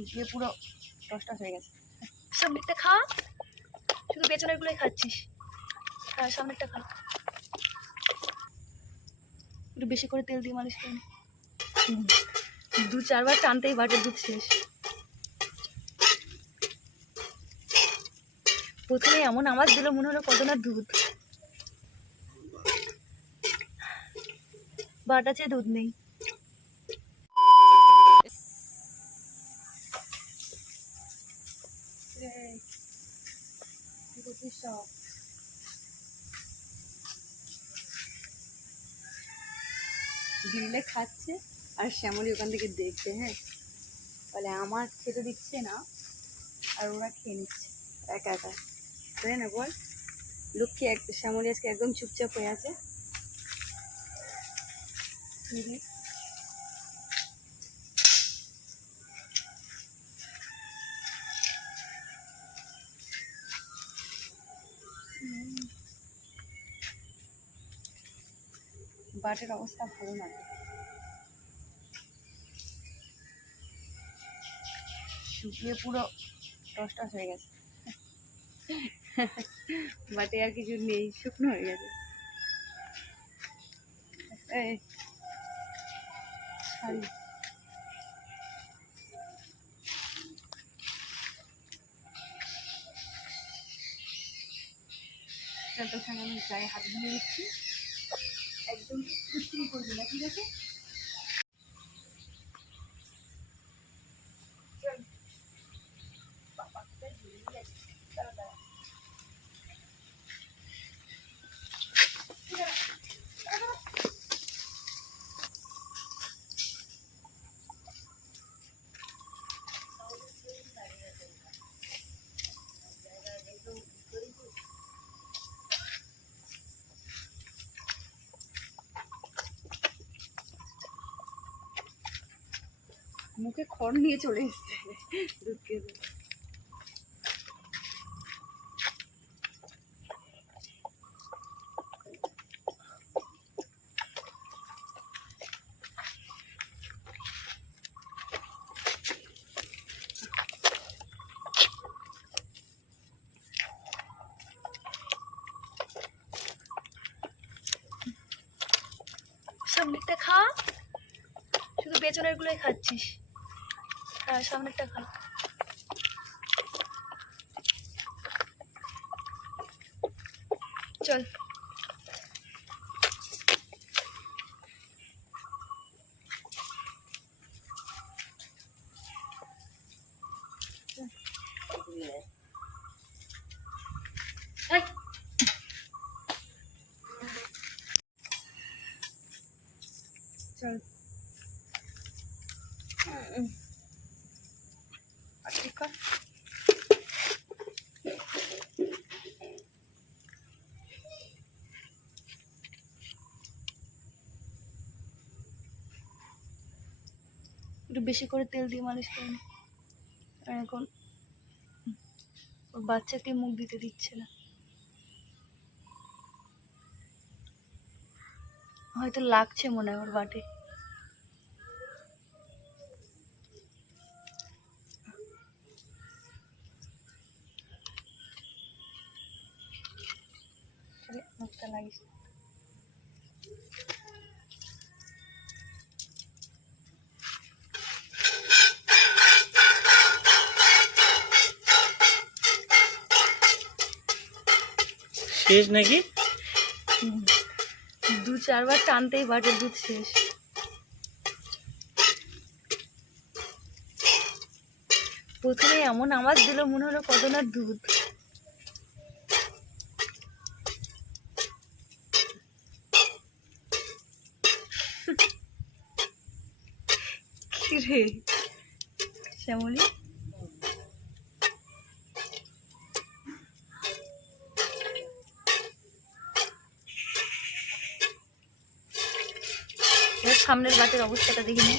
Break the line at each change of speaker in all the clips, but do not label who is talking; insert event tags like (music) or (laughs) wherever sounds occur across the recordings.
শুকিয়ে পুরো টসটস হয়ে গেছে।
সামনেরটা খা। শুধু পেছনেরগুলোই খাচ্ছিস। হ্যাঁ সামনেরটা খা। একটু বেশি করে তেল দিয়ে মালিশ করে দু চারবার টানতেই বাটের দুধ শেষ। প্রথমে এমন আওয়াজ দিল মনে হলো কত না দুধ। বাট আছে দুধ নেই।
গিলে খাচ্ছে আর শ্যামলি ওখান থেকে দেখছে হ্যাঁ? বলে, আমার খেতে দিচ্ছে না। আর ওরা খেয়ে নিচ্ছে, একা একা। তাই না বল, লক্ষ্মী এক, শ্যামলি আজকে একদম চুপচাপ হয়ে আছে। বাটের অবস্থা ভালো না। শুকিয়ে পুরো টসটস হয়ে গেছে। বাটে আর কিছু নেই, শুকনো হয়ে গেছে। তোর সঙ্গে আমি গায়ে হাত ধুয়ে দিচ্ছি একদম কুচকুচি করবি না ঠিক আছে? মুখে খড় নিয়ে চলে এসছে। দুধ খেতে
খা শুধু পেছনের গুলোই খাচ্ছিস। হ্যাঁ সামনেরটা খা চল। এই,
চল আর ঠিক কর
একটু বেশি করে তেল দিয়ে মালিশ করে। আর এখন ওর বাচ্চাকে মুখ দিতে দিচ্ছে না। হয়তো লাগছে মনে হয় ওর বাটে।
মুখটা লাগিস
শেষ নাকি?
দু চারবার টানতেই বাটের দুধ শেষ। প্রথমে এমন আওয়াজ দিল মনে হলো কত না দুধ শ্যামলি? সামনের বাটের অবস্থাটা দেখে নিই।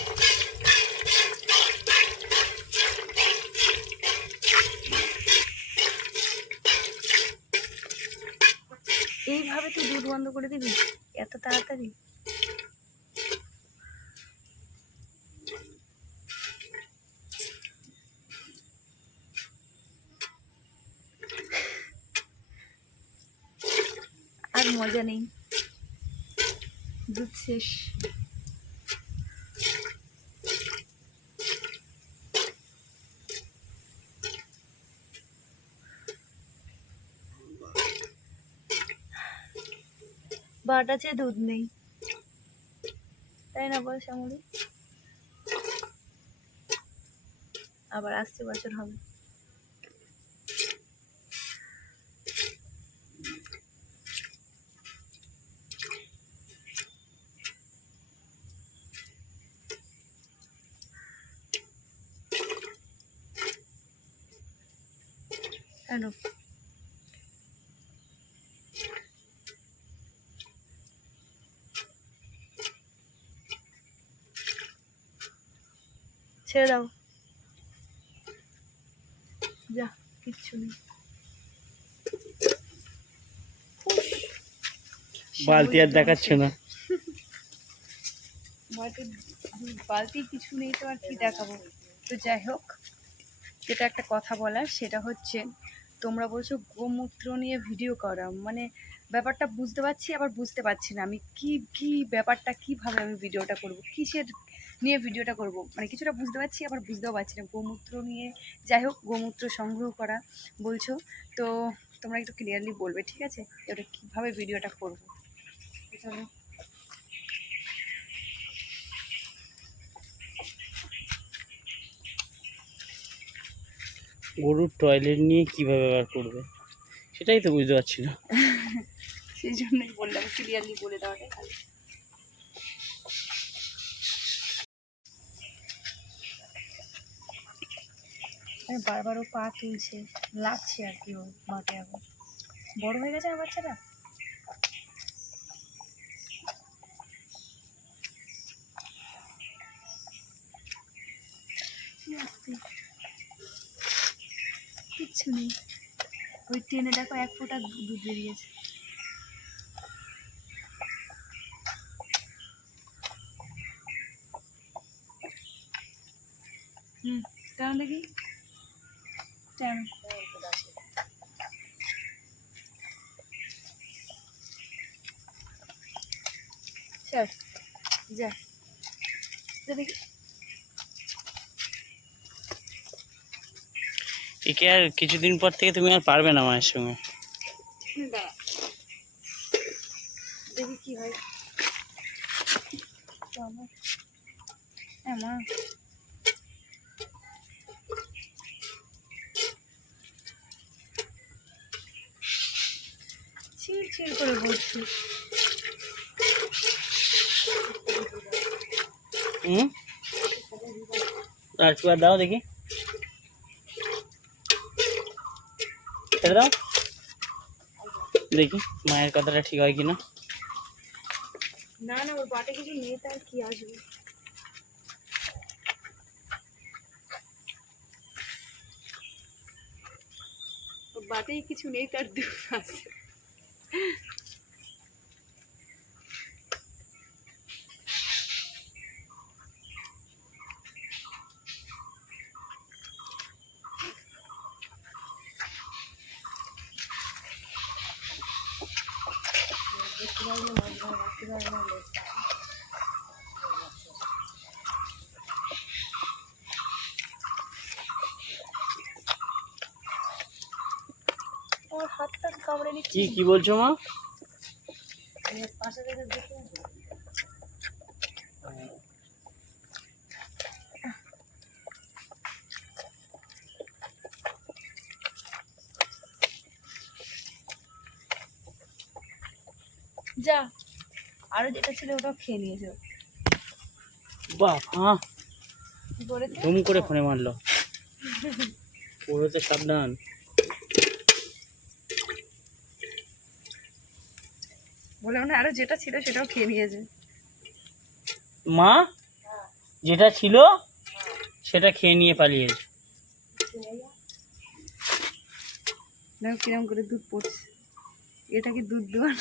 এইভাবে তুই দুধ বন্ধ করে দিবি? এত তাড়াতাড়ি?
আর মজা নেই। দুধ শেষ। বাট আছে দুধ নেই। তাই না বল শ্যামলি? আবার আসছে বছর হবে। কেন? ছেড়ে দাও। যা কিচ্ছু নেই।
বালতি আর দেখাচ্ছে না।
বালতি বালতি কিছু নেই তো আর কি দেখাবো। তো যাই হোক যেটা একটা কথা বলার সেটা হচ্ছে তোমরা বলছো গোমূত্র নিয়ে ভিডিও করা। মানে ব্যাপারটা বুঝতে পারছি আবার বুঝতে পারছি না। আমি কি কি ব্যাপারটা কীভাবে আমি ভিডিওটা করব? কিসের নিয়ে ভিডিওটা করব। মানে কিছুটা বুঝতে পারছি আবার বুঝতেও পারছি না। গোমূত্র নিয়ে যাই হোক গোমূত্র সংগ্রহ করা বলছো। তো তোমরা একটু ক্লিয়ারলি বলবে ঠিক আছে? এটা কীভাবে ভিডিওটা করব? চলো।
গরুর টয়লেট নিয়ে কীভাবে ব্যবহার করবে? সেটাই তো বুঝতে পারছি না। (laughs)
সেই জন্যই বললাম ক্লিয়ারলি বলে দেওয়াটা
বারবার ও পা তুলছে, লাগছে আর কি ও মাকে এখন বড় হয়ে গেছে আমার বাচ্চাটা? কিচ্ছু নেই। ওই ট্রেনে দেখো, এক ফোঁটা দুধ বেরিয়েছে হুম কেন দেখি কেন চল যা। যা দেখি।
একে আর কিছুদিন পর থেকে তুমি আর পারবে না মায়ের সঙ্গে।
দেখি কি হয়।
হ্যাঁ মা। করে বলছি।
হুম আর একটু আর দাও দেখি ছেড়ে দাও দেখি মায়ের কথাটা ঠিক হয় কিনা
না না ওর বাটে কিছু নেই তার কি আসবে
ওর বাটেই কিছু নেই তার দুধ আছে
ওর হাতটা কামড়ে নিচ্ছি।
কি কি বলছো মা?
যা আরও যেটা ছিল ওটাও খেয়ে নিয়েছে। কি
ধুম করে ফোনে মারলো। পুরোতে সাবধান।
বললাম না আরও যেটা ছিল সেটাও খেয়ে নিয়েছে
মা? যেটা ছিল সেটা খেয়ে নিয়ে পালিয়েছে
দেখো কিরম করে দুধ পড়ছে। এটা কি দুধ দোয়ান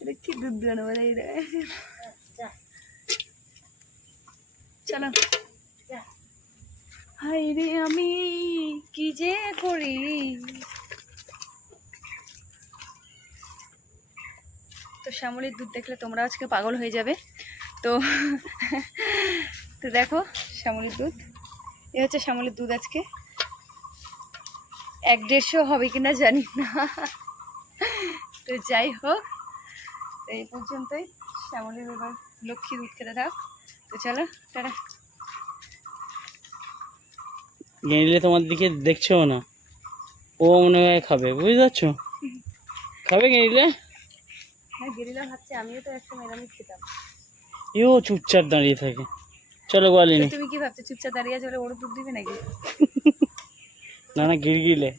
এটা কি দুধ দোয়ানো বলে এটা চলো। হাই রে আমি কি যে করি। শ্যামলির দুধ দেখলে তোমরা আজকে পাগল হয়ে যাবে। তো (laughs) তো দেখো শ্যামলির দুধ। এ হচ্ছে শ্যামলির দুধ আজকে। এক দেড়শো হবে কিনা জানি না। তো যাই হোক এই পর্যন্তই। শ্যামলির এবার লক্ষ্মী দুধ খেতে থাক। তো চলো টাটা।
গেঁড়িলে তোমার দিকে দেখছেও না। ও মনে হয় খাবে বুঝতে পারছ? খাবে গেঁড়িলে?
গেরিলা ভাবছে আমিও তো খেতাম।
চুপচাপ দাঁড়িয়ে থাকে। চলো গোয়ালিনি।
তুমি কি ভাবছ চুপচাপ দাঁড়িয়ে চলে ওর দুধ দিবে নাকি? (laughs)
না না গিরগিলে।